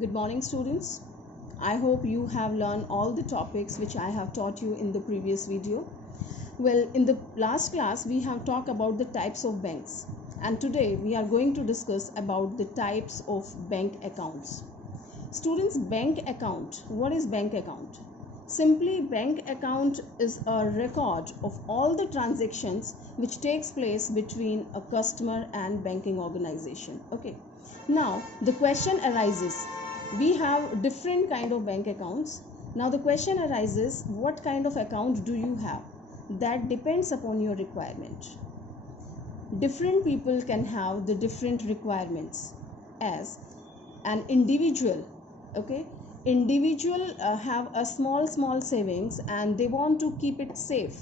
Good morning, students. I hope you have learned all the topics which I have taught you in the previous video. Well, in the last class, we have talked about the types of banks, and today we are going to discuss about the types of bank accounts. Students, bank account. What is bank account? Simply, bank account is a record of all the transactions which takes place between a customer and banking organization. Okay. Now, the question arises. We have different kind of bank accounts. Now, the question arises, what kind of account do you have? That depends upon your requirement. Different people can have the different requirements. As an individual, okay, individual have a small savings and they want to keep it safe,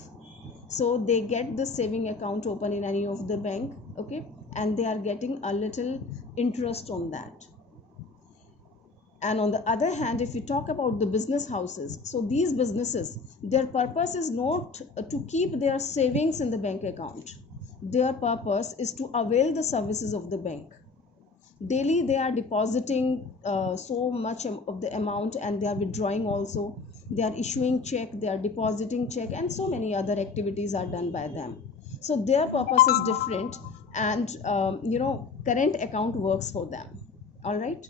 so they get the saving account open in any of the bank, okay, and they are getting a little interest on that. And on the other hand, if you talk about the business houses, so these businesses, their purpose is not to keep their savings in the bank account. Their purpose is to avail the services of the bank. Daily they are depositing so much of the amount, and they are withdrawing also. They are issuing check, they are depositing check, and so many other activities are done by them. So their purpose is different, and current account works for them. All right.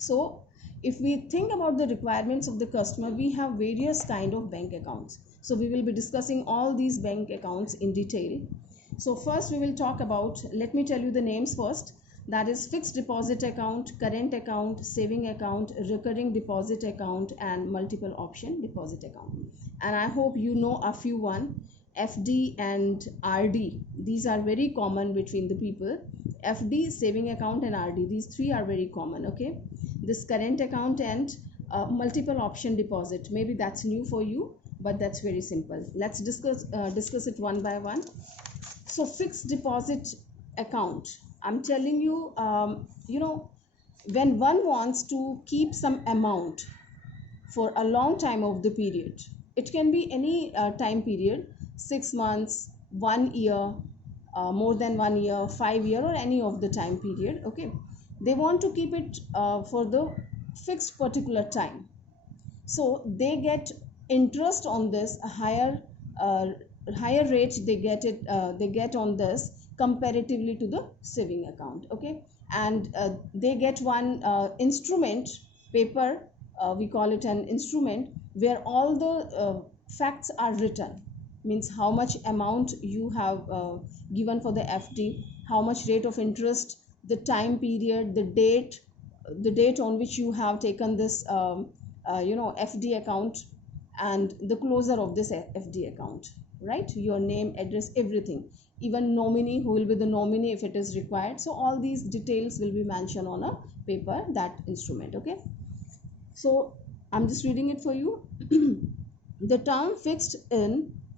So if we think about the requirements of the customer, we have various kind of bank accounts. So we will be discussing all these bank accounts in detail. So first we will talk about, let me tell you the names first. That is fixed deposit account, current account, saving account, recurring deposit account, and multiple option deposit account. And I hope you know a few one. FD and RD, these are very common between the people. FD, saving account, and RD, these three are very common. Okay, this current account and multiple option deposit, maybe that's new for you, but that's very simple. Let's discuss it one by one. So fixed deposit account, I'm telling you, when one wants to keep some amount for a long time of the period, it can be any time period, 6 months, 1 year, more than 1 year, 5 year, or any of the time period. Okay, they want to keep it for the fixed particular time, so they get interest on this higher rate. They get on this comparatively to the saving account. Okay, and they get one instrument paper, we call it an instrument, where all the facts are written. Means how much amount you have given for the FD, how much rate of interest, the time period, the date on which you have taken this FD account, and the closure of this FD account, right? Your name, address, everything, even nominee, who will be the nominee if it is required. So all these details will be mentioned on a paper, that instrument. Okay, so I'm just reading it for you. The term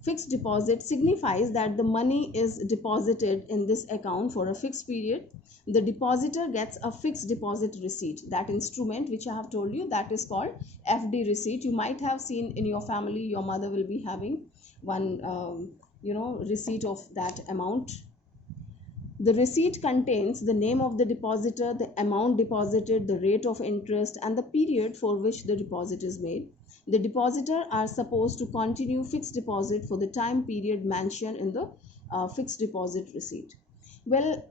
fixed deposit signifies that the money is deposited in this account for a fixed period. The depositor gets a fixed deposit receipt. That instrument which I have told you, that is called FD receipt. You might have seen in your family, your mother will be having one receipt of that amount. The receipt contains the name of the depositor, the amount deposited, the rate of interest, and the period for which the deposit is made. The depositor are supposed to continue fixed deposit for the time period mentioned in the fixed deposit receipt. Well,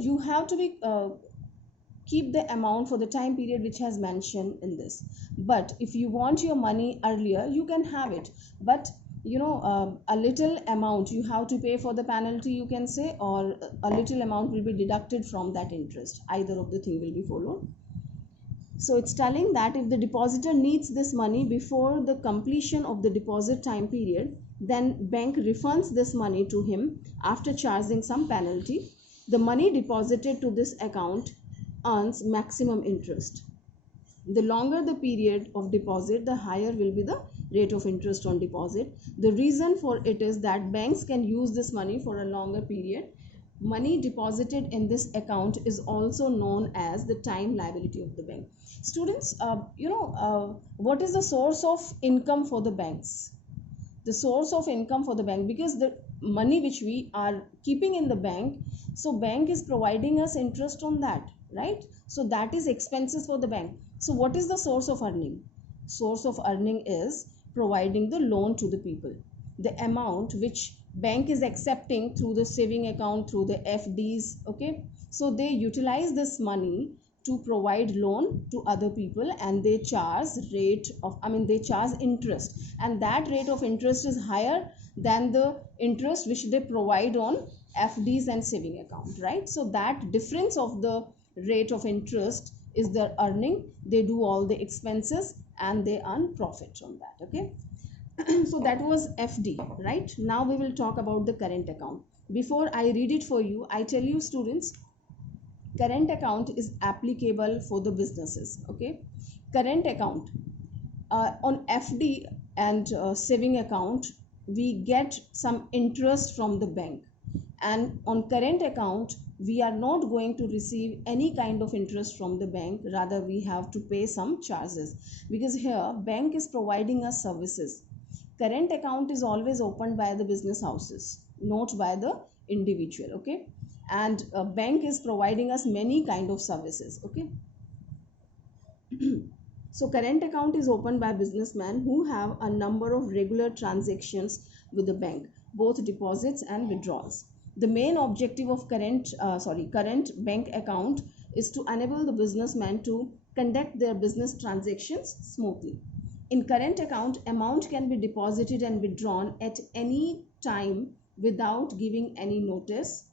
you have to keep the amount for the time period which has mentioned in this. But if you want your money earlier, you can have it. But a little amount you have to pay for the penalty, you can say, or a little amount will be deducted from that interest. Either of the thing will be followed. So it's telling that if the depositor needs this money before the completion of the deposit time period, then bank refunds this money to him after charging some penalty. The money deposited to this account earns maximum interest. The longer the period of deposit, the higher will be the rate of interest on deposit. The reason for it is that banks can use this money for a longer period. Money deposited in this account is also known as the time liability of the bank. Students, what is the source of income for the banks? The source of income for the bank, because the money which we are keeping in the bank, so bank is providing us interest on that, right? So that is expenses for the bank. So what is the source of earning? Source of earning is providing the loan to the people. The amount which bank is accepting through the saving account, through the FDs, okay, so they utilize this money to provide loan to other people, and they charge rate of, I mean, they charge interest, and that rate of interest is higher than the interest which they provide on FDs and saving account, right? So that difference of the rate of interest is their earning. They do all the expenses and they earn profit on that, okay. So that was FD, right? Now we will talk about the current account. Before I read it for you, I tell you students, current account is applicable for the businesses, okay. Current account, on FD and saving account, we get some interest from the bank, and on current account we are not going to receive any kind of interest from the bank, rather we have to pay some charges, because here bank is providing us services. Current account is always opened by the business houses, not by the individual, okay. And a bank is providing us many kind of services, okay. So current account is opened by businessmen who have a number of regular transactions with the bank, both deposits and withdrawals. The main objective of current bank account is to enable the businessman to conduct their business transactions smoothly. In current account, amount can be deposited and withdrawn at any time without giving any notice,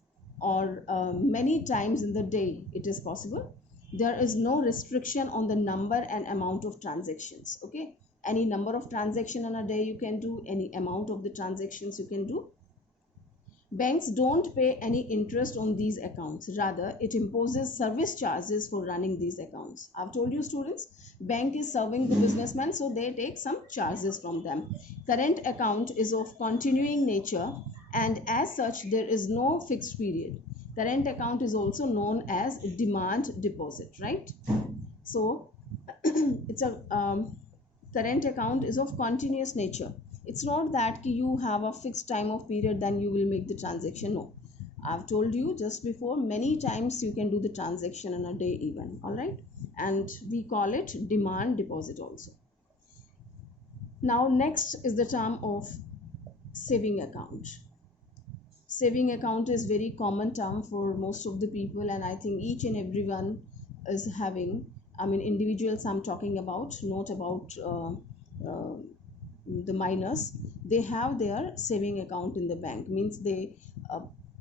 or many times in the day it is possible. There is no restriction on the number and amount of transactions, okay. Any number of transaction in a day you can do, any amount of the transactions you can do. Banks don't pay any interest on these accounts, rather it imposes service charges for running these accounts. I've told you students, bank is serving the businessman, so they take some charges from them. Current account is of continuing nature, and as such there is no fixed period. Current account is also known as demand deposit, right? So it's a current account is of continuous nature. It's not that you have a fixed time of period then you will make the transaction. No, I've told you just before, many times you can do the transaction in a day even, all right. And we call it demand deposit also. Now next is the term of saving account. Saving account is very common term for most of the people, and I think each and everyone is having, I mean individuals I'm talking about, not about the minors. They have their saving account in the bank, means they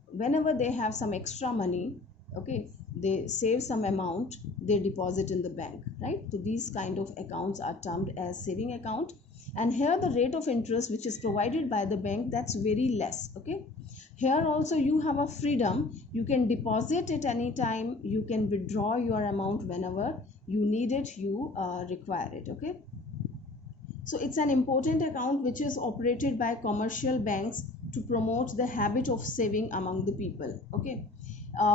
whenever they have some extra money, okay, they save some amount, they deposit in the bank, right? So these kind of accounts are termed as saving account, and here the rate of interest which is provided by the bank, that's very less, okay. Here also you have a freedom, you can deposit at any time, you can withdraw your amount whenever you need it, you require it, okay. So it's an important account which is operated by commercial banks to promote the habit of saving among the people, okay.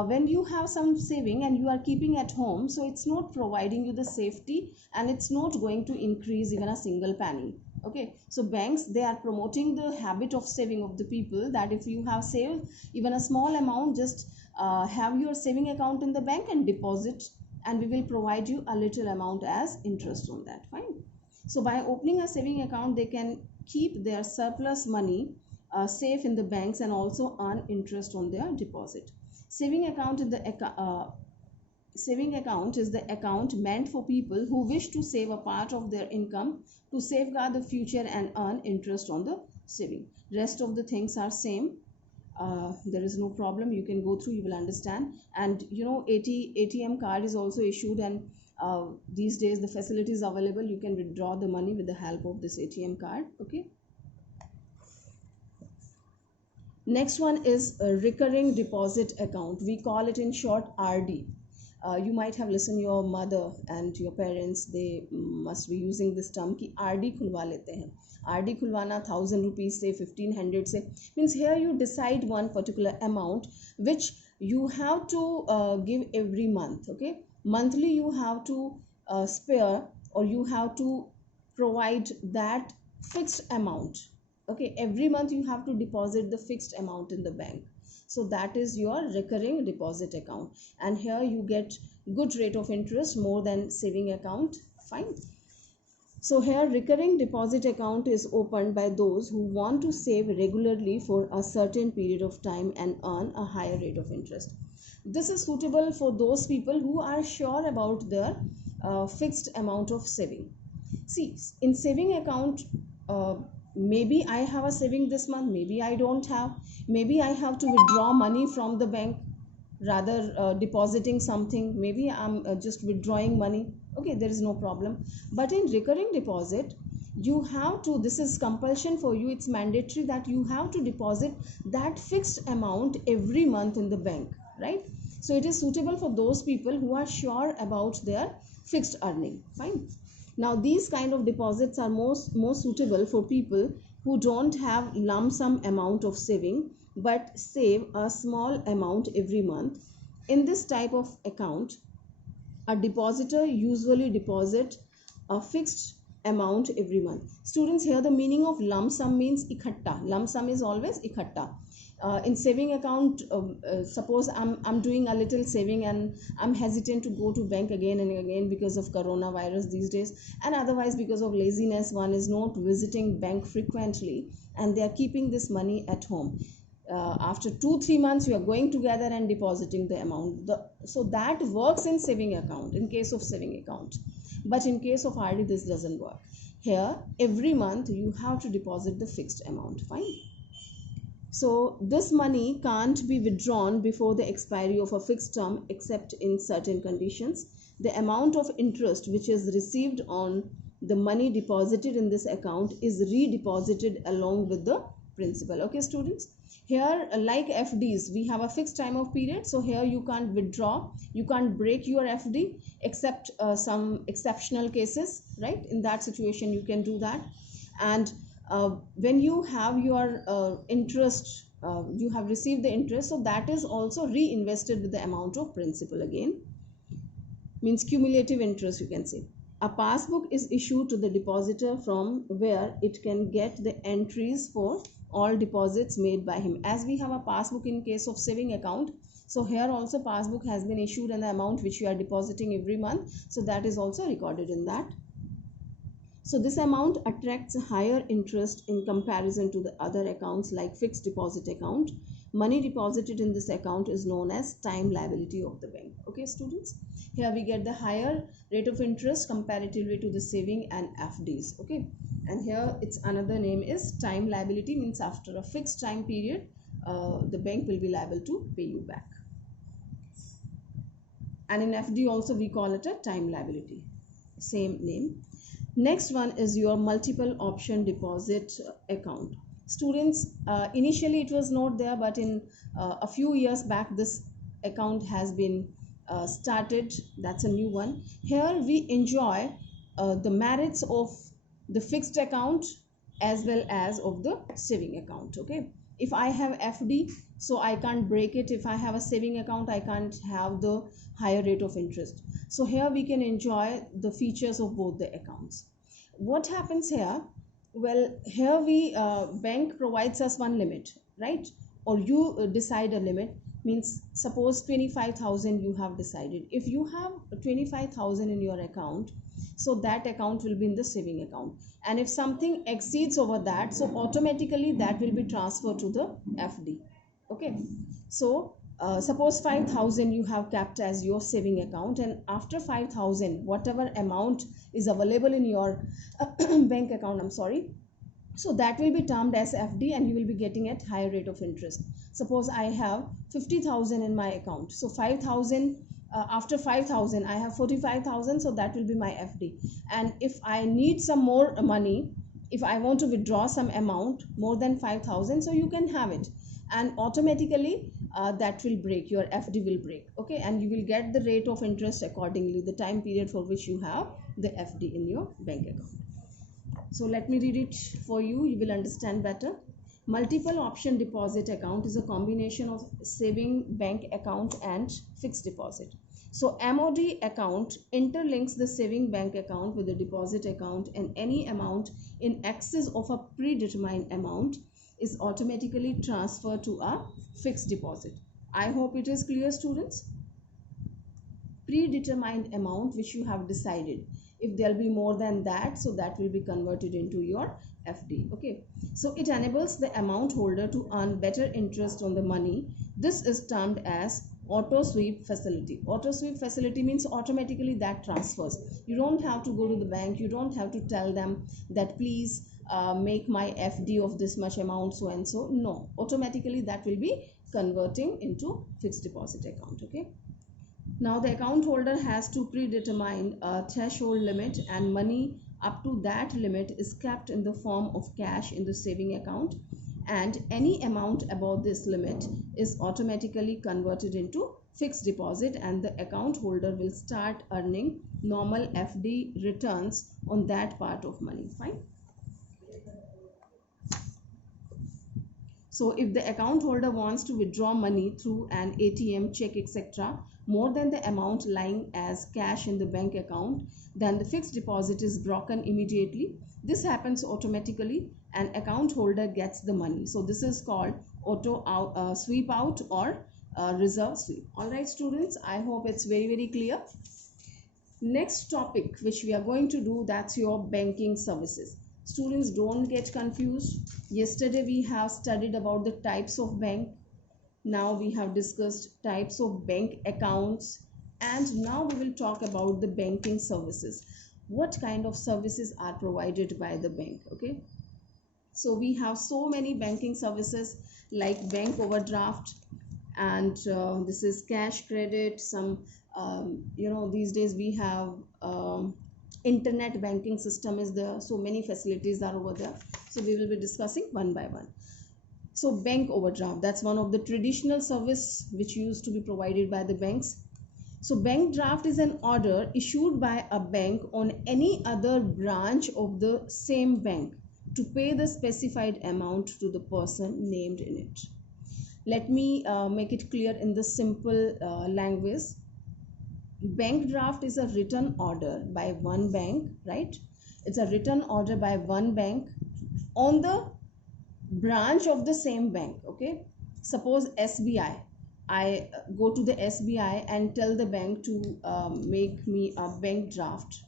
When you have some saving and you are keeping at home, so it's not providing you the safety, and it's not going to increase even a single penny, okay. So banks, they are promoting the habit of saving of the people, that if you have saved even a small amount, just have your saving account in the bank and deposit, and we will provide you a little amount as interest on that, fine. So by opening a saving account, they can keep their surplus money safe in the banks and also earn interest on their deposit. Saving account is the account meant for people who wish to save a part of their income to safeguard the future and earn interest on the saving. Rest of the things are same. There is no problem, you can go through, you will understand. And you know, ATM card is also issued, and these days the facilities available, you can withdraw the money with the help of this ATM card, okay. Next one is a recurring deposit account. We call it in short RD. You might have listened, your mother and your parents, they must be using this term कि RD खुलवा लेते हैं. RD खुलवाना 1000 rupees से 1500 से, means here you decide one particular amount which you have to give every month, okay. Monthly you have to spare, or you have to provide that fixed amount, okay. Every month you have to deposit the fixed amount in the bank, so that is your recurring deposit account. And here you get good rate of interest more than saving account. Fine. So here recurring deposit account is opened by those who want to save regularly for a certain period of time and earn a higher rate of interest. This is suitable for those people who are sure about their fixed amount of saving. See, in saving account, uh, maybe I have a saving this month, maybe I don't have, maybe I have to withdraw money from the bank rather depositing something, maybe I'm just withdrawing money. Okay, there is no problem. But in recurring deposit, you have to, this is compulsion for you, it's mandatory that you have to deposit that fixed amount every month in the bank, right? So it is suitable for those people who are sure about their fixed earning. Fine. Now these kind of deposits are most suitable for people who don't have lump sum amount of saving but save a small amount every month. In this type of account, a depositor usually deposit a fixed amount every month. Students, here the meaning of lump sum means ikhatta. Lump sum is always ikhatta. In saving account, suppose I'm doing a little saving and I'm hesitant to go to bank again and again because of coronavirus these days, and otherwise because of laziness one is not visiting bank frequently and they are keeping this money at home. After 2-3 months you are going together and depositing the amount. So that works in saving account, in case of saving account. But in case of RD, this doesn't work. Here every month you have to deposit the fixed amount. Fine. So this money can't be withdrawn before the expiry of a fixed term except in certain conditions. The amount of interest which is received on the money deposited in this account is redeposited along with the principal. Okay, students, here like FDs, we have a fixed time of period. So here you can't withdraw, you can't break your FD except some exceptional cases, right? In that situation you can do that. And when you have your interest, you have received the interest, so that is also reinvested with the amount of principal again, means cumulative interest you can say. A passbook is issued to the depositor from where it can get the entries for all deposits made by him. As we have a passbook in case of saving account, so here also passbook has been issued and the amount which you are depositing every month, so that is also recorded in that. So this amount attracts higher interest in comparison to the other accounts like fixed deposit account. Money deposited in this account is known as time liability of the bank. Okay, students, here we get the higher rate of interest comparatively to the saving and FDs. Okay, and here its another name is time liability, means after a fixed time period the bank will be liable to pay you back. And in FD also we call it a time liability, same name. Next one is your multiple option deposit account. Students, initially it was not there, but in a few years back this account has been started. That's a new one. Here we enjoy the merits of the fixed account as well as of the saving account. Okay, if I have FD, so I can't break it. If I have a saving account, I can't have the higher rate of interest. So here we can enjoy the features of both the accounts. What happens here? Well, here we bank provides us one limit, right? Or you decide a limit, means suppose 25,000 you have decided. If you have 25,000 in your account, so that account will be in the saving account, and if something exceeds over that, so automatically that will be transferred to the FD. Okay, so suppose 5,000 you have kept as your saving account, and after 5,000 whatever amount is available in your bank account, I'm sorry, so that will be termed as FD and you will be getting at higher rate of interest. Suppose I have 50,000 in my account, so 5,000 after 5,000 I have 45,000, so that will be my FD. And if I need some more money, if I want to withdraw some amount more than 5,000, so you can have it, and automatically that will break, your FD will break. Okay, and you will get the rate of interest accordingly, the time period for which you have the FD in your bank account. So let me read it for you, you will understand better. Multiple option deposit account is a combination of saving bank account and fixed deposit. So MOD account interlinks the saving bank account with the deposit account, and any amount in excess of a predetermined amount is automatically transferred to a fixed deposit. I hope it is clear, students. predetermined amount which you have decided. If there'll be more than that, so that will be converted into your FD. Okay, so it enables the amount holder to earn better interest on the money. This is termed as auto sweep facility. Auto sweep facility means automatically that transfers. You don't have to go to the bank, you don't have to tell them that please make my FD of this much amount so and so. No, automatically that will be converting into fixed deposit account. Okay, now the account holder has to predetermine a threshold limit, and money up to that limit is kept in the form of cash in the saving account, and any amount above this limit is automatically converted into fixed deposit, and the account holder will start earning normal FD returns on that part of money. Fine. So if the account holder wants to withdraw money through an ATM, check, etc., more than the amount lying as cash in the bank account, then the fixed deposit is broken immediately. This happens automatically and account holder gets the money. So this is called auto sweep out or reserve sweep. All right, students, I hope it's very clear. Next topic which we are going to do, that's your banking services. Students, don't get confused. Yesterday we have studied about the types of bank. Now we have discussed types of bank accounts, and now we will talk about the banking services. What kind of services are provided by the bank? Okay, so we have so many banking services like bank overdraft, and this is cash credit. Some these days we have internet banking system is there, so many facilities are over there. So we will be discussing one by one. So bank overdraft, that's one of the traditional service which used to be provided by the banks. So bank draft is an order issued by a bank on any other branch of the same bank to pay the specified amount to the person named in it. Let me make it clear in the simple language. Bank draft is a written order by one bank, right? It's a written order by one bank on the branch of the same bank. Okay, suppose SBI, I go to the SBI and tell the bank to make me a bank draft,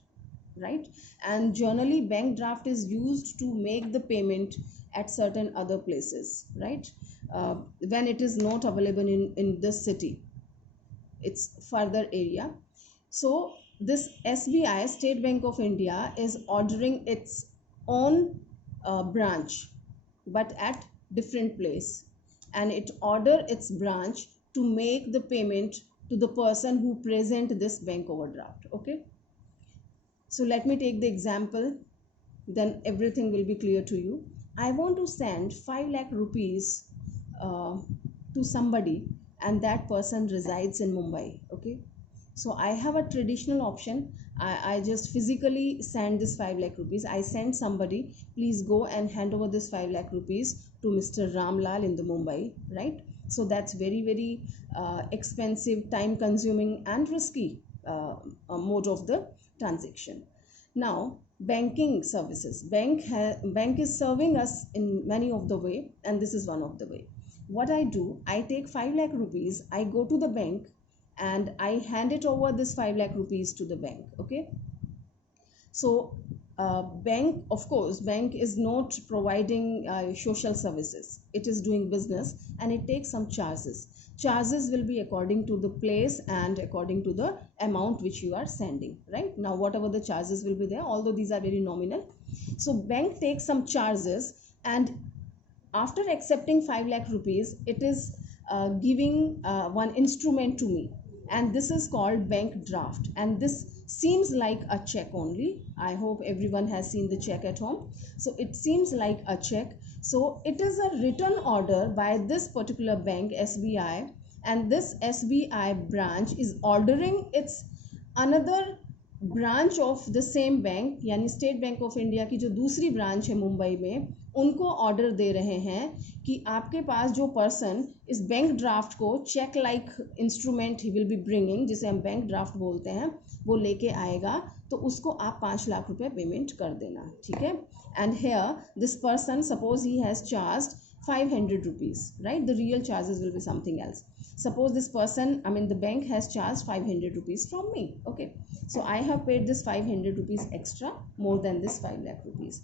right? And generally bank draft is used to make the payment at certain other places, right? When it is not available in this city, it's further area. So this SBI, State Bank of India, is ordering its own branch but at different place, and it order its branch to make the payment to the person who present this bank overdraft. Okay, so let me take the example, then everything will be clear to you. I want to send 5 lakh rupees to somebody, and that person resides in Mumbai. Okay, so I have a traditional option. I just physically send this 5 lakh rupees. I send somebody, please go and hand over this 5 lakh rupees to Mr. Ramlal in the Mumbai, right? So that's very expensive, time consuming and risky mode of the transaction. Now banking services, bank is serving us in many of the way, and this is one of the way. What I do, I take 5 lakh rupees, I go to the bank and I hand it over this 5 lakh rupees to the bank. Okay, so bank, of course, bank is not providing social services. It is doing business and it takes some charges. Charges will be according to the place and according to the amount which you are sending, right? Now whatever the charges will be there, although these are very nominal. So bank takes some charges, and after accepting 5 lakh rupees, it is giving one instrument to me, and this is called bank draft, and this seems like a check only. I hope everyone has seen the check at home. So it seems like a check. So it is a written order by this particular bank, SBI, and this SBI branch is ordering its another branch of the same bank, यानी state bank of India की जो दूसरी branch है मुंबई में, उनको order दे रहे हैं कि आपके पास जो पर्सन इस बैंक ड्राफ्ट को cheque like instrument he will be bringing, जिसे हम बैंक ड्राफ्ट बोलते हैं, वो लेके आएगा, तो उसको आप 5 लाख रुपए पेमेंट कर देना. ठीक है. And here this person, suppose he has charged 500 rupees, right? The real charges will be something else. Suppose this person, I mean the bank has charged 500 rupees from me. Okay, so I have paid this 500 rupees extra, more than this 5 lakh rupees,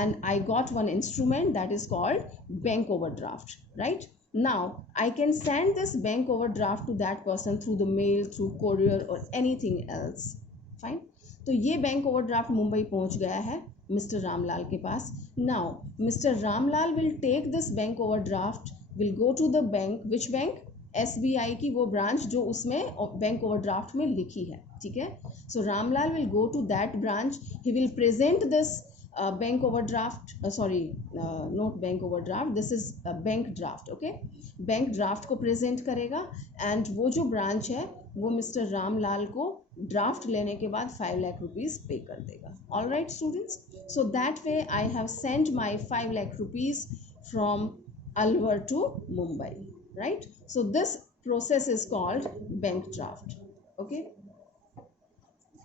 and I got one instrument that is called bank overdraft, right? Now I can send this bank overdraft to that person through the mail, through courier or anything else. Fine. तो ये bank overdraft Mumbai पहुंच गया है mister Ramlal के पास. Now mister Ramlal will take this bank overdraft, will go to the bank. Which bank? SBI की वो branch जो उसमें बैंक ओवरड्राफ्ट में लिखी है. ठीक है. So Ramlal will go to that branch, he will present this bank overdraft, sorry not bank overdraft, this is bank draft. Okay, bank draft को प्रेजेंट करेगा एंड वो जो ब्रांच है वो मिस्टर रामलाल को ड्राफ्ट लेने के बाद 5 लाख रुपीज पे कर देगा. All right students, so that way I have send my 5 lakh rupees from Alwar to Mumbai, right? So this process is called bank draft. Okay,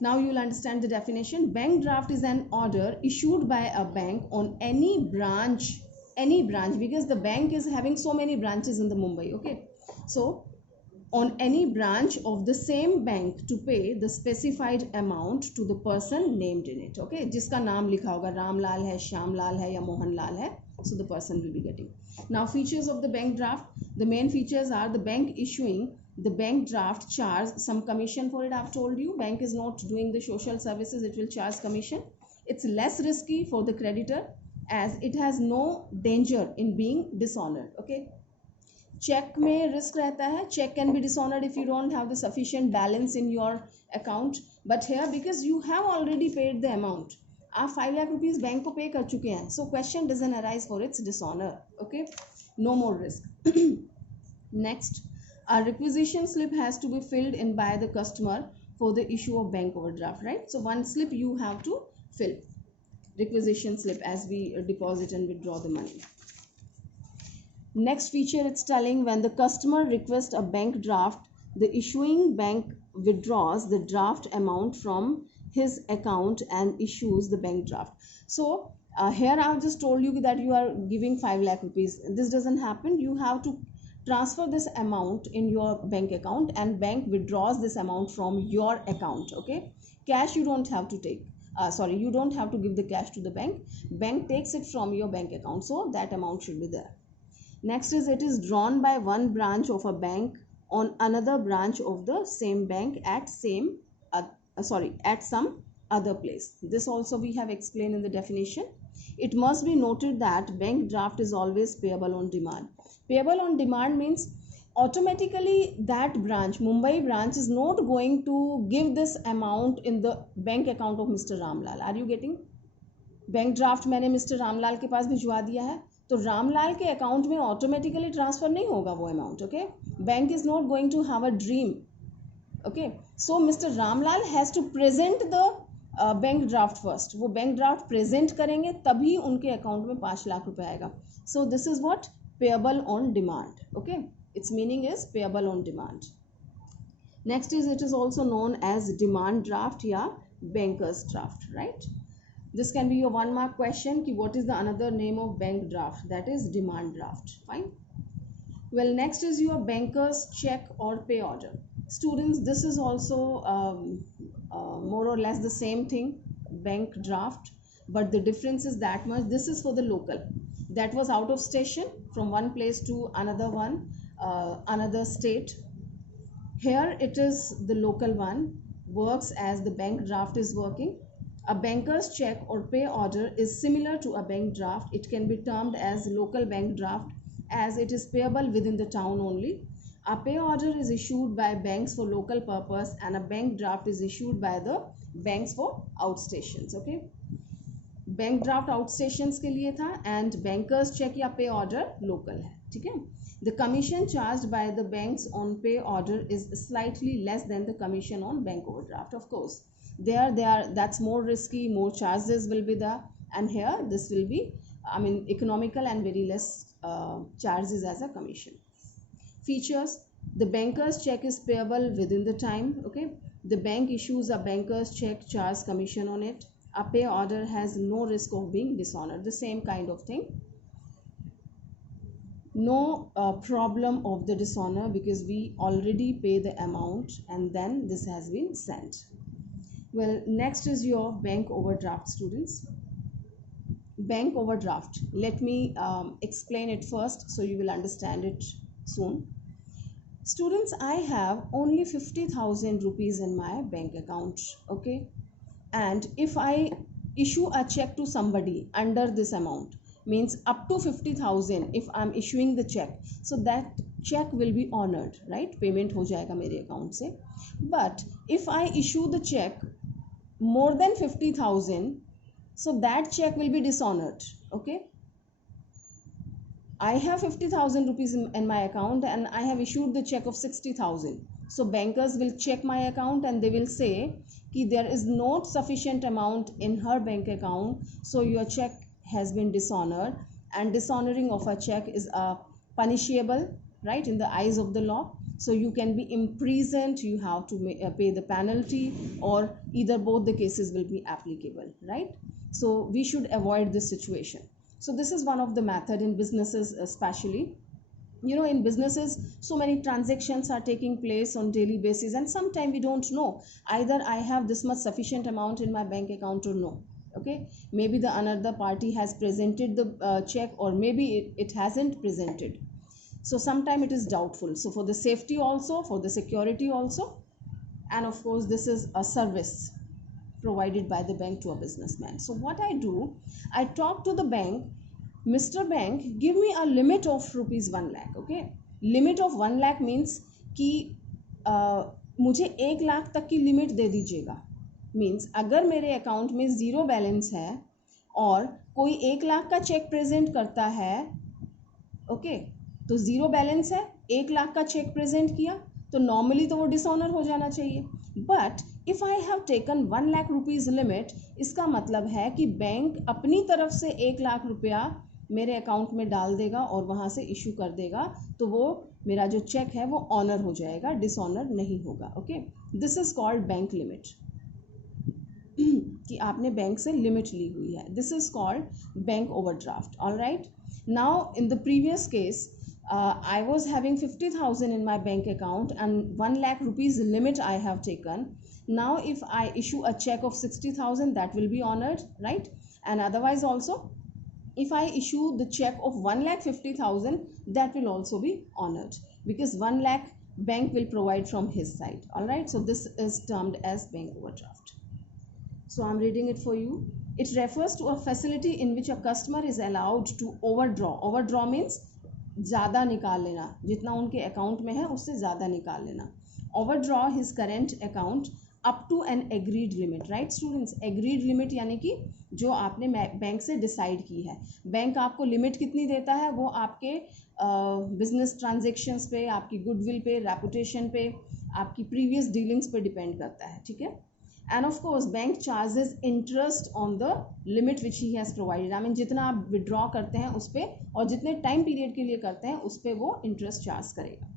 now you will understand the definition. Bank draft is an order issued by a bank on any branch, because the bank is having so many branches in the Mumbai. Okay, so on any branch of the same bank to pay the specified amount to the person named in it. Okay, जिसका नाम लिखा होगा, रामलाल है, श्यामलाल है या मोहनलाल है, so the person will be getting. Now features of the bank draft. The main features are the bank issuing the bank draft charge some commission for it. I've told you, bank is not doing the social services, it will charge commission. It's less risky for the creditor as it has no danger in being dishonored. Okay, cheque में risk रहता है, cheque can be dishonoured if you don't have the sufficient balance in your account, but here because you have already paid the amount, आप 5 lakh rupees bank को पे कर चुके हैं, so question doesn't arise for its dishonour. Okay, no more risk. Next, a requisition slip has to be filled in by the customer for the issue of bank overdraft, right? So one slip you have to fill, requisition slip, as we deposit and withdraw the money. Next feature, it's telling when the customer requests a bank draft, the issuing bank withdraws the draft amount from his account and issues the bank draft. So here I've just told you that you are giving 5 lakh rupees. This doesn't happen. You have to transfer this amount in your bank account and bank withdraws this amount from your account. Okay, cash you don't have to take. You don't have to give the cash to the bank. Bank takes it from your bank account, so that amount should be there. Next is, it is drawn by one branch of a bank on another branch of the same bank at some other place. This also we have explained in the definition. It must be noted that bank draft is always payable on demand. Payable on demand means automatically that branch, Mumbai branch, is not going to give this amount in the bank account of Mr. Ramlal. Are you getting? Bank draft मैंने mister Ramlal के पास भिजवा दिया है, तो रामलाल के account में automatically transfer नहीं होगा वो amount. Okay, bank is not going to have a dream. Okay, so mister Ramlal has to present the bank draft first. वो बैंक ड्राफ्ट प्रेजेंट करेंगे तभी उनके अकाउंट में 5 लाख रुपए आएगा. So this is what payable on demand. Okay, it's meaning is payable on demand. Next is, it is also known as demand draft या bankers draft, right? This can be your 1 mark question ki what is the another name of bank draft? That is demand draft. Fine. Well, next is your banker's check or pay order. Students, this is also more or less the same thing, bank draft, but the difference is that much. This is for the local that was out of station from one place to another one, another state. Here it is the local one, works as the bank draft is working. A banker's check or pay order is similar to a bank draft. It can be termed as local bank draft as it is payable within the town only. A pay order is issued by banks for local purpose and a bank draft is issued by the banks for outstations. Okay, bank draft outstations के लिए था and bankers check या पे order local है. ठीक है. The commission charged by the banks on pay order is slightly less than the commission on bank overdraft. Of course, that's more risky, more charges will be there, and here this will be, I mean, economical and very less charges as a commission. Features: the banker's check is payable within the time. Okay, the bank issues a banker's check, charge commission on it. A pay order has no risk of being dishonored. The same kind of thing. no problem of the dishonor because we already pay the amount and then this has been sent. Well, next is your bank overdraft, students. Bank overdraft, let me explain it first so you will understand it soon. Students, I have only 50,000 rupees in my bank account, okay? And if I issue a check to somebody under this amount, means up to 50,000, if I'm issuing the check, so that check will be honored, right? Payment ho jayega mere account se. But if I issue the check more than 50,000, so that check will be dishonored, okay? I have 50,000 rupees in my account and I have issued the check of 60,000. So bankers will check my account and they will say कि there is not sufficient amount in her bank account, so your check has been dishonored, and dishonoring of a check is punishable, right, in the eyes of the law. So you can be imprisoned, you have to pay the penalty, or either both the cases will be applicable, right? So we should avoid this situation. So this is one of the method in businesses, especially. You know, in businesses, so many transactions are taking place on daily basis, and sometimes we don't know either I have this much sufficient amount in my bank account or no, okay? Maybe the another party has presented the check, or maybe it hasn't presented. So sometimes it is doubtful. So for the safety also, for the security also, and of course this is a service provided by the bank to a businessman. So what I do, I talk to the bank, Mr. Bank, give me a limit of rupees 1 lakh, okay? Limit of 1 lakh means कि मुझे 1 लाख तक की limit दे दीजिएगा. Means अगर मेरे account में zero balance है और कोई 1 लाख का चेक प्रेजेंट करता है, ओके, तो ज़ीरो बैलेंस है, 1 लाख का चेक प्रेजेंट किया, तो नॉर्मली तो वो डिसऑनर हो जाना चाहिए. But if I have taken 1 lakh rupees limit, इसका मतलब है कि बैंक अपनी तरफ से 1 लाख रुपया मेरे अकाउंट में डाल देगा और वहाँ से इशू कर देगा, तो वो मेरा जो चेक है वो ऑनर हो जाएगा, डिसऑनर नहीं होगा, okay? This is called bank limit, कि आपने बैंक से लिमिट ली हुई है. This is called bank overdraft. Alright, now in the previous case I was having 50,000 in my bank account and 1 lakh rupees limit I have taken. Now if I issue a check of 60,000, that will be honored, right? And otherwise also, if I issue the check of 1,50,000, that will also be honored, because 1 lakh bank will provide from his side. All right, so this is termed as bank overdraft. So I'm reading it for you. It refers to a facility in which a customer is allowed to overdraw. Overdraw means ज़्यादा निकाल लेना, जितना उनके account में है उससे ज़्यादा निकाल लेना. Overdraw his current account up to an agreed limit, right students? Agreed limit यानी कि जो आपने बैंक से डिसाइड की है. बैंक आपको लिमिट कितनी देता है वो आपके बिजनेस ट्रांजेक्शन्स पे, आपकी गुडविल पे, रेपुटेशन पे, आपकी प्रीवियस डीलिंग्स पे डिपेंड करता है, ठीक है? End of course bank charges interest on the limit which he has provided. I mean जितना आप विड्रॉ करते हैं उस पर और जितने टाइम पीरियड के लिए करते हैं उस पर वो इंटरेस्ट चार्ज करेगा.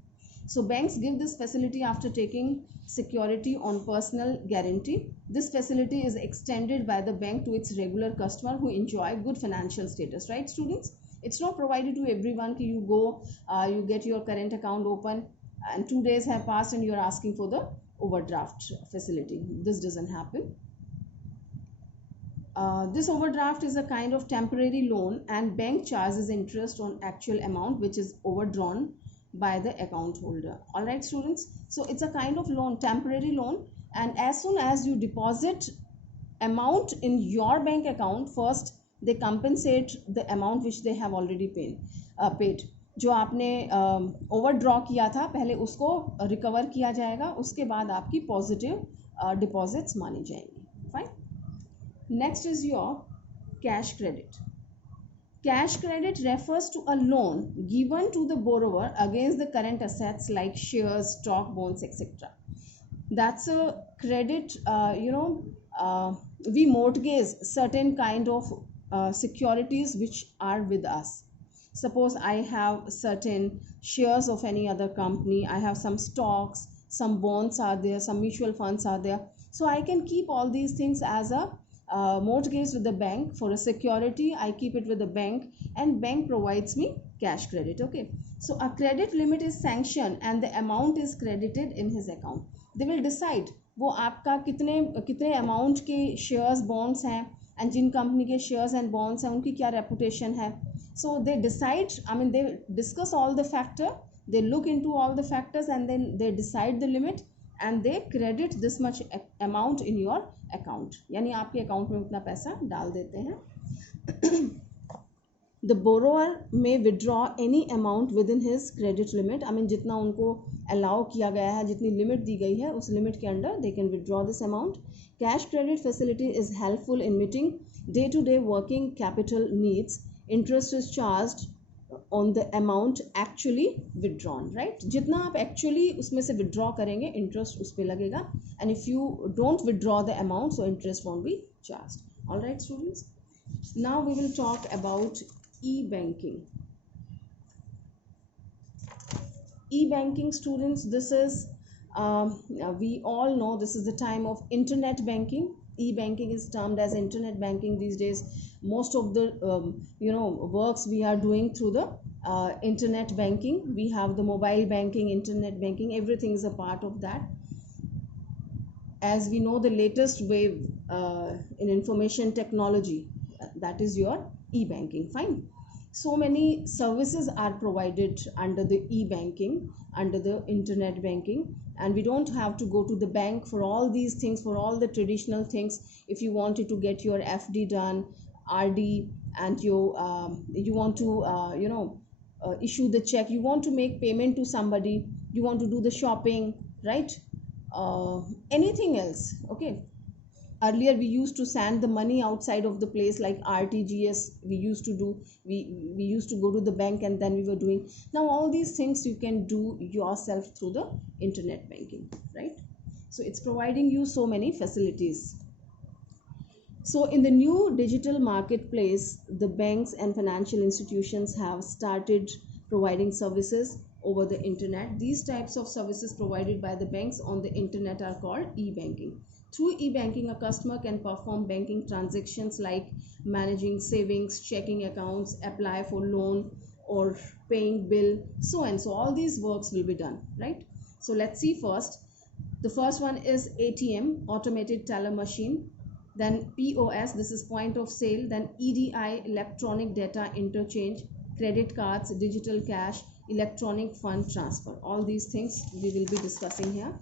So banks give this facility after taking security on personal guarantee. This facility is extended by the bank to its regular customer who enjoy good financial status, right students? It's not provided to everyone कि you go, you get your current account open and 2 days have passed and you're asking for the overdraft facility. This doesn't happen. This overdraft is a kind of temporary loan and bank charges interest on actual amount which is overdrawn by the account holder. All right students, so it's a kind of loan, temporary loan, and as soon as you deposit amount in your bank account, first they compensate the amount which they have already paid. जो आपने overdraw किया था पहले उसको recover किया जाएगा, उसके बाद आपकी पॉजिटिव डिपॉजिट्स मानी जाएंगी. Fine. Next is your cash credit. Cash credit refers to a loan given to the borrower against the current assets like shares, stock, bonds, etc. That's a credit, we mortgage certain kind of securities which are with us. Suppose I have certain shares of any other company, I have some stocks, some bonds are there, some mutual funds are there. So I can keep all these things as a mortgage with the bank for a security. I keep it with the bank, and bank provides me cash credit. Okay, so a credit limit is sanctioned and the amount is credited in his account. They will decide वो आपका कितने कितने amount के shares bonds हैं, and जिन company के shares and bonds हैं उनकी क्या रेपुटेशन है. So they decide, I mean they discuss all the factor, they look into all the factors and then they decide the limit and they credit this much amount in your account. यानी आपके account में उतना पैसा डाल देते हैं. The borrower may withdraw any amount within his credit limit. I mean जितना उनको allow किया गया है, जितनी limit दी गई है उस limit के अंदर they can withdraw this amount. Cash credit facility is helpful in meeting day-to-day working capital needs. Interest is charged on the amount actually withdrawn, right? जितना आप actually उसमें से withdraw करेंगे interest उस पे लगेगा, and if you don't withdraw the amount so interest won't be charged. All right students, now we will talk about e-banking. E-banking students, this is we all know this is the time of internet banking. E-banking is termed as internet banking these days. Most of the works we are doing through the internet banking. We have the mobile banking, internet banking, everything is a part of that. As we know, the latest wave in information technology, that is your e-banking. Fine. So many services are provided under the e-banking, under the internet banking, and we don't have to go to the bank for all these things, for all the traditional things. If you wanted to get your FD done, RD, and you want to issue the check, you want to make payment to somebody, you want to do the shopping, right? Anything else. Okay, earlier we used to send the money outside of the place, like RTGS we used to do. We used to go to the bank and then we were doing. Now all these things you can do yourself through the internet banking, right? So it's providing you so many facilities. So in the new digital marketplace, the banks and financial institutions have started providing services over the internet. These types of services provided by the banks on the internet are called e-banking. Through e-banking, a customer can perform banking transactions like managing savings, checking accounts, apply for loan, or paying bill, so and so. All these works will be done, right? So let's see first. The first one is ATM, automated teller machine. Then POS, this is point of sale. Then EDI, electronic data interchange, credit cards, digital cash, electronic fund transfer. All these things we will be discussing here.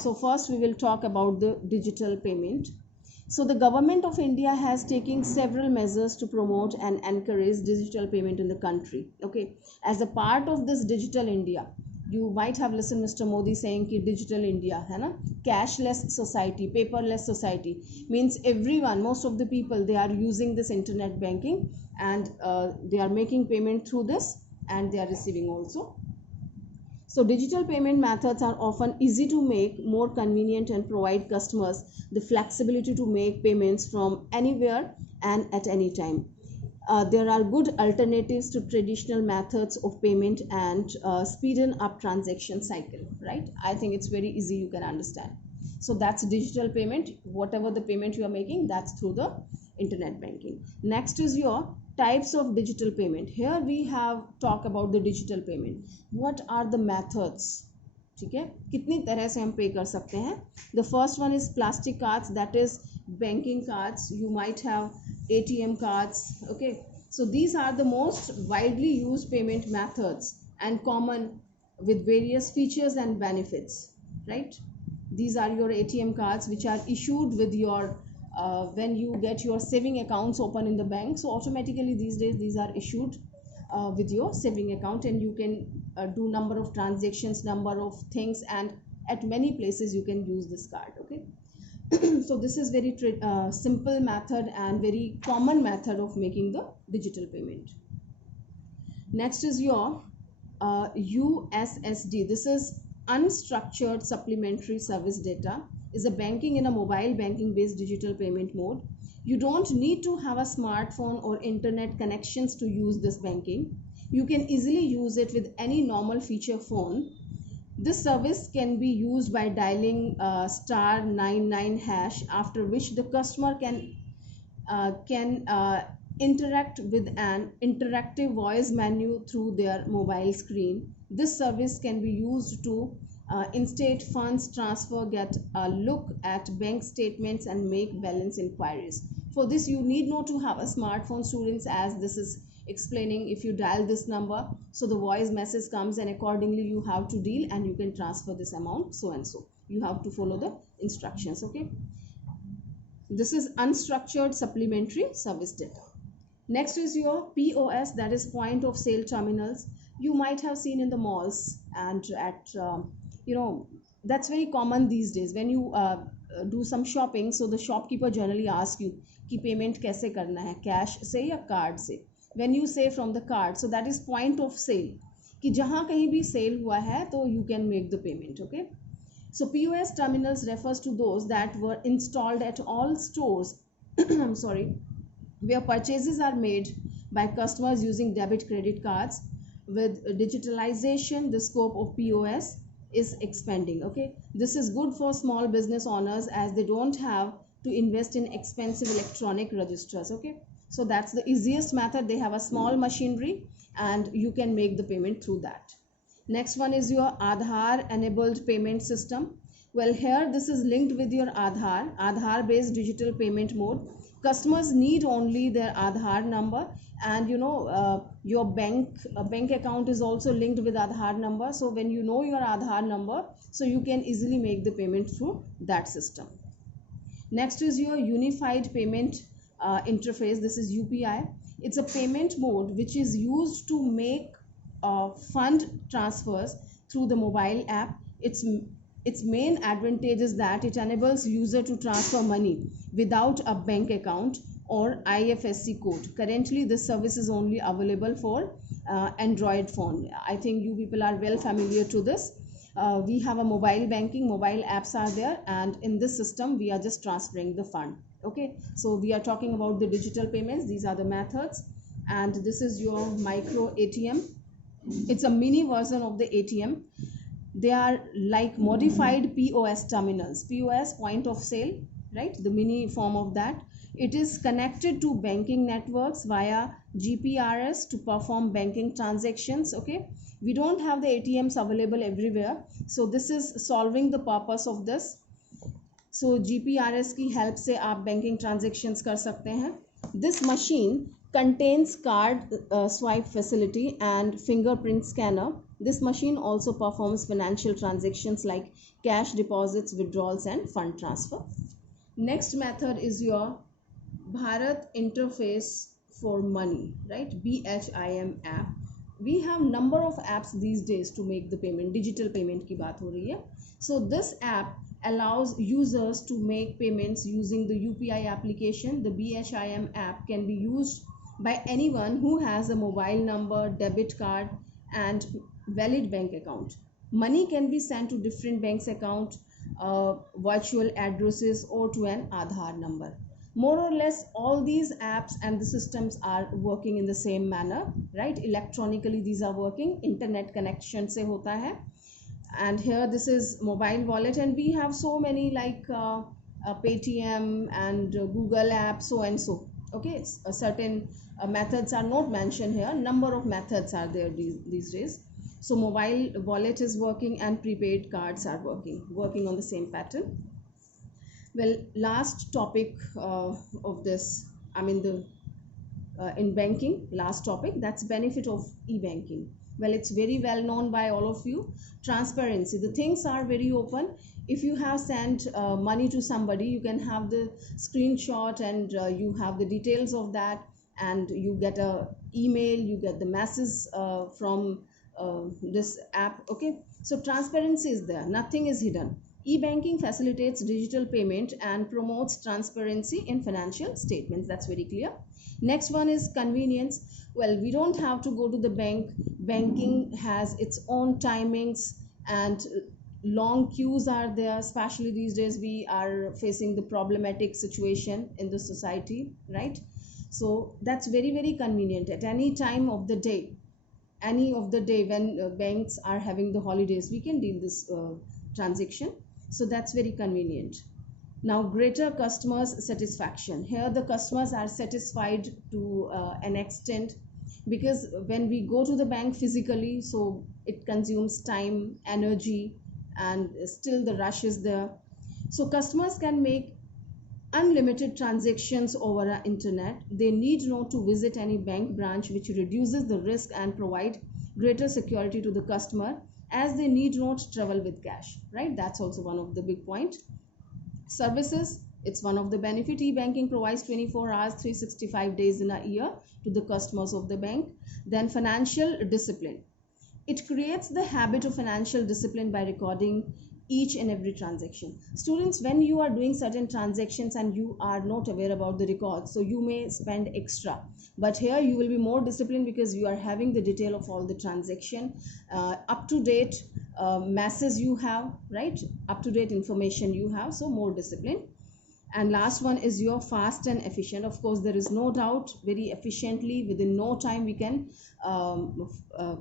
So first we will talk about the digital payment. So the government of India has taken several measures to promote and encourage digital payment in the country. Okay, as a part of this digital India, you might have listened Mr. Modi saying कि digital India है ना, cashless society, paperless society, means everyone, most of the people, they are using this internet banking, and they are making payment through this, and they are receiving also. So digital payment methods are often easy to make, more convenient, and provide customers the flexibility to make payments from anywhere and at any time. There are good alternatives to traditional methods of payment and speeden up transaction cycle, right? I think it's very easy, you can understand. So that's digital payment. Whatever the payment you are making, that's through the internet banking. Next is your types of digital payment. Here we have talk about the digital payment. What are the methods? ठीक है, कितनी तरह से हम पे कर सकते हैं. The first one is plastic cards, that is banking cards. You might have ATM cards. Okay, so these are the most widely used payment methods and common with various features and benefits, right? These are your ATM cards which are issued with your when you get your saving accounts open in the bank. So automatically these days these are issued with your saving account, and you can do number of transactions, number of things, and at many places you can use this card. Okay. So this is very simple method and very common method of making the digital payment. Next is your USSD. This is unstructured supplementary service data. Is a banking in a mobile banking based digital payment mode. You don't need to have a smartphone or internet connections to use this banking. You can easily use it with any normal feature phone. This service can be used by dialing *99#, after which the customer can can interact with an interactive voice menu through their mobile screen. This service can be used to instate funds transfer, get a look at bank statements, and make balance inquiries. For this, you need not to have a smartphone, students, as this is explaining. If you dial this number, so the voice message comes, and accordingly you have to deal, and you can transfer this amount so and so. You have to follow the instructions. Okay, this is unstructured supplementary service data. Next is your POS, that is point of sale terminals. You might have seen in the malls and at that's very common these days. When you do some shopping, so the shopkeeper generally asks you कि payment कैसे करना है, cash से या card से. When you say from the card, so that is point of sale, कि जहाँ कहीं भी sale हुआ है तो you can make the payment. Okay, so POS terminals refers to those that were installed at all stores I'm sorry, where purchases are made by customers using debit credit cards. With digitalization, the scope of POS is expanding. Okay, this is good for small business owners as they don't have to invest in expensive electronic registers. Okay, so that's the easiest method. They have a small machinery and you can make the payment through that. Next one is your Aadhaar enabled payment system. Well, here this is linked with your Aadhaar based digital payment mode. Customers need only their Aadhaar number, and your bank account is also linked with Aadhaar number. So when you know your Aadhaar number, so you can easily make the payment through that system. Next is your unified payment interface. This is UPI. It's a payment mode which is used to make fund transfers through the mobile app. Its main advantage is that it enables user to transfer money without a bank account or IFSC code. Currently, this service is only available for Android phone. I think you people are well familiar to this. We have a mobile banking, mobile apps are there, and in this system, we are just transferring the fund. Okay, so we are talking about the digital payments. These are the methods, and this is your micro ATM. It's a mini version of the ATM. They are like modified POS terminals. POS, point of sale, right? The mini form of that. It is connected to banking networks via GPRS to perform banking transactions. Okay, we don't have the ATMs available everywhere, so this is solving the purpose of this. So GPRS की help से आप banking transactions कर सकते हैं. This machine contains card swipe facility and fingerprint scanner. This machine also performs financial transactions like cash deposits, withdrawals, and fund transfer. Next method is your Bharat Interface for Money, right? BHIM app. We have number of apps these days to make the payment. Digital payment की बात हो रही है. So this app allows users to make payments using the UPI application. The BHIM app can be used by anyone who has a mobile number, debit card, and valid bank account. Money can be sent to different banks account, virtual addresses, or to an Aadhaar number. More or less all these apps and the systems are working in the same manner, right? Electronically these are working, internet connection se hota hai. And here this is mobile wallet, and we have so many like Paytm and Google app, so and so. Okay, certain methods are not mentioned here. Number of methods are there these days. So mobile wallet is working and prepaid cards are working on the same pattern. Well, last topic of this, I mean in banking, last topic, that's benefit of e-banking. Well, it's very well known by all of you. Transparency, the things are very open. If you have sent money to somebody, you can have the screenshot and you have the details of that, and you get a email, you get the message from this app. Okay, so transparency is there, nothing is hidden. E-banking facilitates digital payment and promotes transparency in financial statements. That's very clear. Next one is convenience. Well, we don't have to go to the bank. Banking has its own timings and long queues are there. Especially these days we are facing the problematic situation in the society, right? So that's very, very convenient at any time of the day. Any of the day when banks are having the holidays, we can deal this transaction. So that's very convenient. Now, greater customers satisfaction. Here, the customers are satisfied to an extent, because when we go to the bank physically, so it consumes time, energy, and still the rush is there. So customers can make unlimited transactions over the internet. They need not to visit any bank branch, which reduces the risk and provide greater security to the customer, as they need not travel with cash, right? That's also one of the big point. Services, it's one of the benefit. E-banking provides 24 hours 365 days in a year to the customers of the bank. Then financial discipline, it creates the habit of financial discipline by recording each and every transaction. Students, when you are doing certain transactions and you are not aware about the records, so you may spend extra, but here you will be more disciplined because you are having the detail of all the transaction, up to date masses you have, right? Up to date information you have, so more discipline. And last one is your fast and efficient. Of course, there is no doubt, very efficiently within no time we can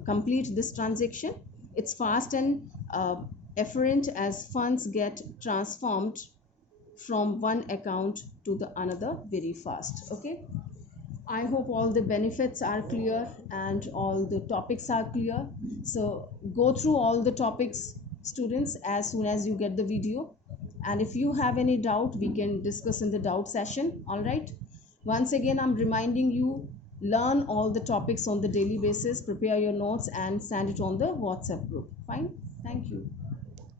complete this transaction. It's fast and efficient, as funds get transformed from one account to the another very fast. Okay, I hope all the benefits are clear and all the topics are clear. So go through all the topics, students, as soon as you get the video. And if you have any doubt, we can discuss in the doubt session. All right. Once again, I'm reminding you, learn all the topics on the daily basis, prepare your notes and send it on the WhatsApp group. Fine. Thank you.